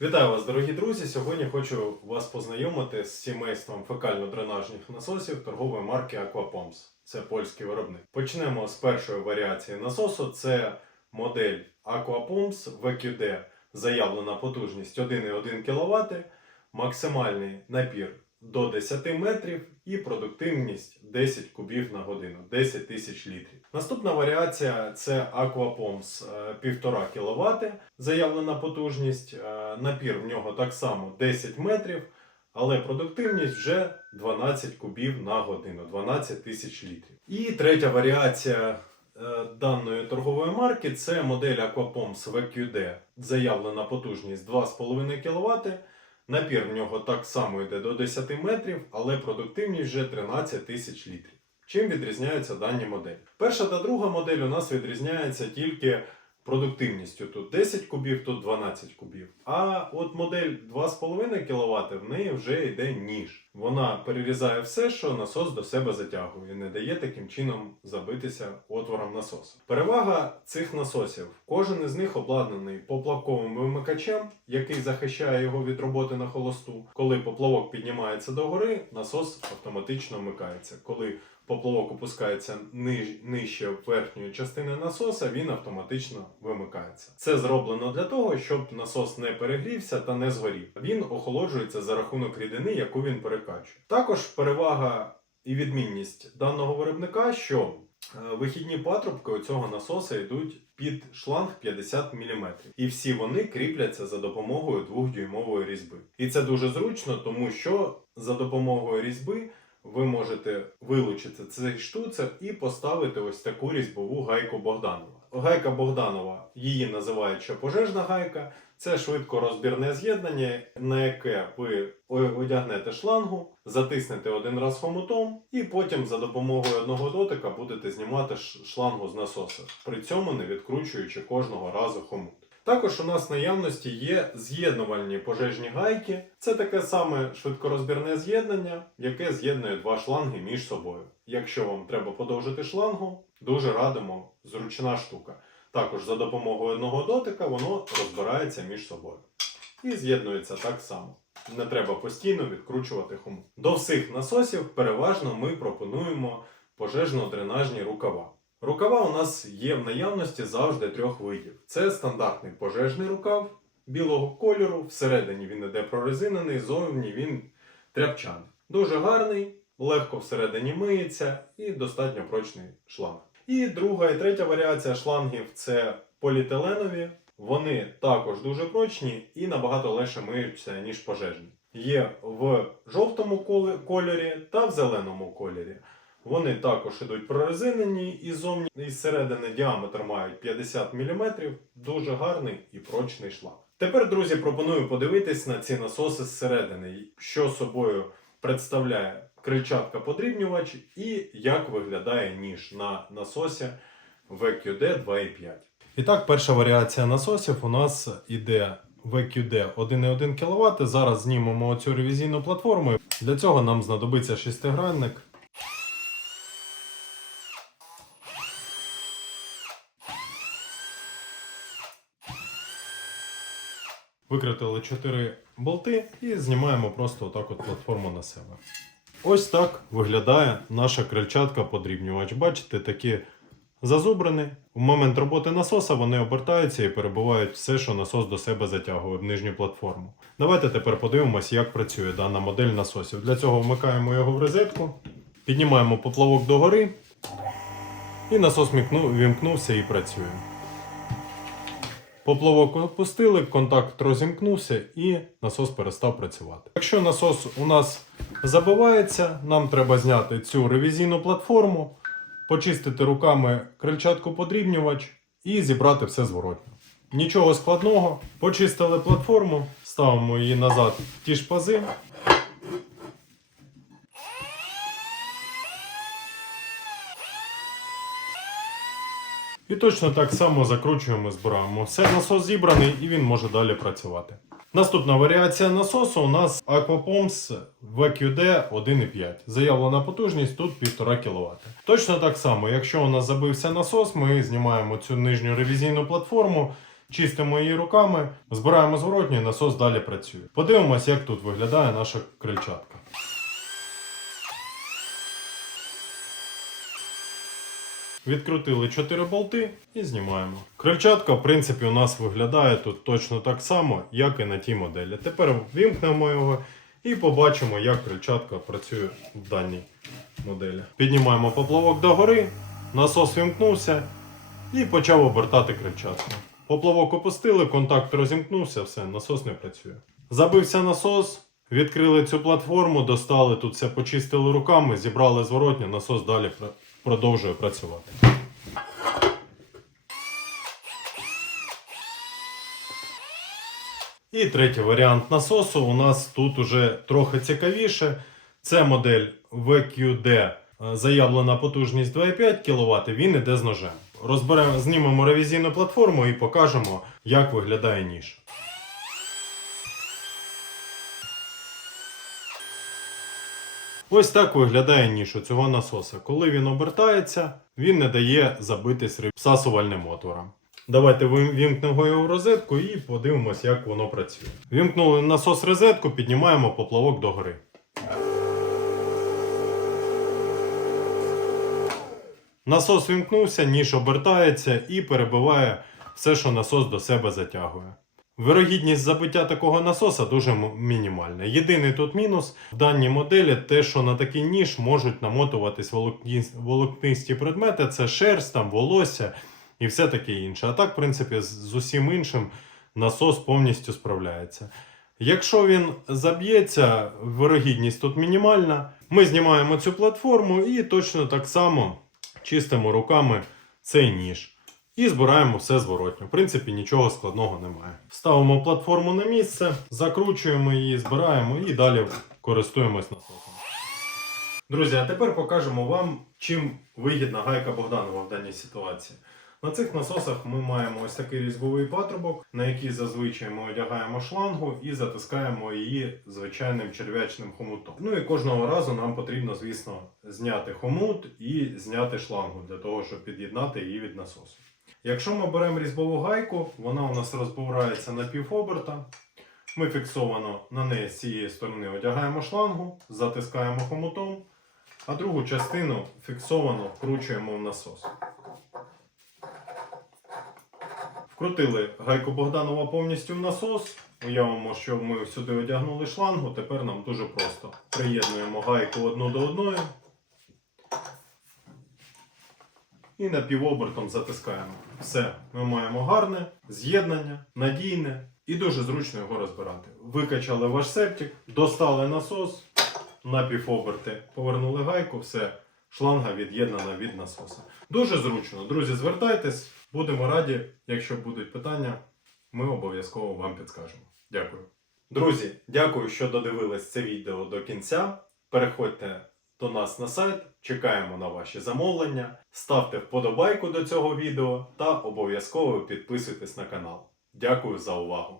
Вітаю вас, дорогі друзі! Сьогодні хочу вас познайомити з сімейством фекально-дренажних насосів торгової марки Aquapoms. Це польський виробник. Почнемо з першої варіації насосу. Це модель Aquapoms VQD. Заявлена потужність 1,1 кВт, максимальний напір до 10 метрів і продуктивність 10 кубів на годину, 10 тисяч літрів. Наступна варіація це Aquapoms е, 1,5 кВт, заявлена потужність. Е, Напір в нього так само 10 метрів, але продуктивність вже 12 кубів на годину, 12 тисяч літрів. І третя варіація е, даної торгової марки це модель Aquapoms VQD. Заявлена потужність 2,5 кВт. Напір в нього так само йде до 10 метрів, але продуктивність вже 13 тисяч літрів. Чим відрізняються дані моделі? Перша та друга модель у нас відрізняється тільки продуктивністю. Тут 10 кубів, тут 12 кубів. А от модель 2,5 кВт в неї вже йде ніж. Вона перерізає все, що насос до себе затягує, не дає таким чином забитися отвором насосу. Перевага цих насосів: кожен із них обладнаний поплавковим вимикачем, який захищає його від роботи на холосту. Коли поплавок піднімається догори, насос автоматично вмикається. Коли поплавок опускається ниж, нижче верхньої частини насоса, він автоматично вимикається. Це зроблено для того, щоб насос не перегрівся та не згорів. Він охолоджується за рахунок рідини, яку він перекачує. Також перевага і відмінність даного виробника, що е, вихідні патрубки у цього насоса йдуть під шланг 50 мм. І всі вони кріпляться за допомогою 2-дюймової різьби. І це дуже зручно, тому що за допомогою різьби ви можете вилучити цей штуцер і поставити ось таку різьбову гайку Богданова. Гайка Богданова, її називають ще пожежна гайка. Це швидко розбірне з'єднання, на яке ви одягнете шлангу, затиснете один раз хомутом, і потім за допомогою одного дотика будете знімати шлангу з насоса, при цьому не відкручуючи кожного разу хомут. Також у нас в наявності є з'єднувальні пожежні гайки. Це таке саме швидкорозбірне з'єднання, яке з'єднує два шланги між собою. Якщо вам треба подовжити шлангу, дуже радимо, зручна штука. Також за допомогою одного дотика воно розбирається між собою. І з'єднується так само. Не треба постійно відкручувати хомут. До всіх насосів переважно ми пропонуємо пожежно-дренажні рукава. Рукава у нас є в наявності завжди трьох видів. Це стандартний пожежний рукав білого кольору, всередині він іде прорезинений, зовні він тряпчаний. Дуже гарний, легко всередині миється і достатньо прочний шланг. І друга і третя варіація шлангів це поліетиленові. Вони також дуже прочні і набагато легше миються, ніж пожежні. Є в жовтому кольорі та в зеленому кольорі. Вони також ідуть прорезинені і зовні і зсередини діаметр мають 50 мм, дуже гарний і прочний шланг. Тепер, друзі, пропоную подивитись на ці насоси зсередини, що собою представляє крильчатка подрібнювач і як виглядає ніж на насосі VQD 2.5. І так, перша варіація насосів у нас іде VQD 1,1 кВт. Зараз знімемо цю ревізійну платформу. Для цього нам знадобиться шестигранник. Викрутили 4 болти і знімаємо просто отак от платформу на себе. Ось так виглядає наша крильчатка подрібнювач. Бачите, такі зазубрені. В момент роботи насоса вони обертаються і перебувають все, що насос до себе затягує в нижню платформу. Давайте тепер подивимось, як працює дана модель насосів. Для цього вмикаємо його в розетку, піднімаємо поплавок догори, і насос вімкнувся і працює. Поплавок опустили, контакт розімкнувся і насос перестав працювати. Якщо насос у нас забивається, нам треба зняти цю ревізійну платформу, почистити руками крильчатку подрібнювач і зібрати все зворотно. Нічого складного, почистили платформу, ставимо її назад в ті ж пази. І точно так само закручуємо, і збираємо. Все, насос зібраний і він може далі працювати. Наступна варіація насосу у нас Aquapoms VQD 1.5. Заявлена потужність тут 1,5 кВт. Точно так само, якщо у нас забився насос, ми знімаємо цю нижню ревізійну платформу, Чистимо її руками, збираємо зворотню і насос далі працює. Подивимось, як тут виглядає наша крильчатка. Відкрутили 4 болти і знімаємо. Крильчатка, в принципі, у нас виглядає тут точно так само, як і на тій моделі. Тепер вімкнемо його і побачимо, як крильчатка працює в даній моделі. Піднімаємо поплавок догори, насос вімкнувся і почав обертати крильчатку. Поплавок опустили, контакт розімкнувся, все, насос не працює. Забився насос, відкрили цю платформу, достали тут все, почистили руками, зібрали зворотньо, насос далі продовжує працювати. І третій варіант насосу у нас тут уже трохи цікавіше. Це модель VQD, е, заявлена потужність 2,5 кВт, він іде з ножем. Розберемо, знімемо ревізійну платформу і покажемо, як виглядає ніж. Ось так виглядає ніж цього насоса. Коли він обертається, він не дає забитись всасувальним отвором. Давайте вим- вімкнемо його в розетку і подивимось, як воно працює. Вімкнули насос розетку, піднімаємо поплавок догори. Насос вімкнувся, ніж обертається і перебиває все, що насос до себе затягує. Вирогідність забиття такого насоса дуже мінімальна. Єдиний тут мінус в даній моделі те, що на такий ніж можуть намотуватись волокнисті предмети, це шерсть, там, волосся і все таке інше. А так, в принципі, з усім іншим насос повністю справляється. Якщо він заб'ється, вирогідність тут мінімальна. Ми знімаємо цю платформу і точно так само чистимо руками цей ніж. І збираємо все зворотньо. В принципі, нічого складного немає. Ставимо платформу на місце, закручуємо її, збираємо і далі користуємось насосом. Друзі, а тепер покажемо вам, чим вигідна гайка Богданова в даній ситуації. На цих насосах ми маємо ось такий різьбовий патрубок, на який зазвичай ми одягаємо шлангу і затискаємо її звичайним черв'ячним хомутом. Ну і кожного разу нам потрібно, звісно, зняти хомут і зняти шлангу для того, щоб під'єднати її від насосу. Якщо ми беремо різьбову гайку, вона у нас розбирається на півоберта. Ми фіксовано на неї з цієї сторони одягаємо шлангу, затискаємо хомутом, а другу частину фіксовано вкручуємо в насос. Вкрутили гайку Богданова повністю в насос. Уявимо, що ми сюди одягнули шлангу. Тепер нам дуже просто. Приєднуємо гайку одну до одної. І напівобертом затискаємо. Все, ми маємо гарне з'єднання, надійне і дуже зручно його розбирати. Викачали ваш септик, достали насос, напівоберти, повернули гайку, все, шланга від'єднана від насоса. Дуже зручно. Друзі, звертайтесь, будемо раді. Якщо будуть питання, ми обов'язково вам підскажемо. Дякую. Друзі, дякую, що додивились це відео до кінця. Переходьте до нас на сайт, чекаємо на ваші замовлення, ставте вподобайку до цього відео та обов'язково підписуйтесь на канал. Дякую за увагу!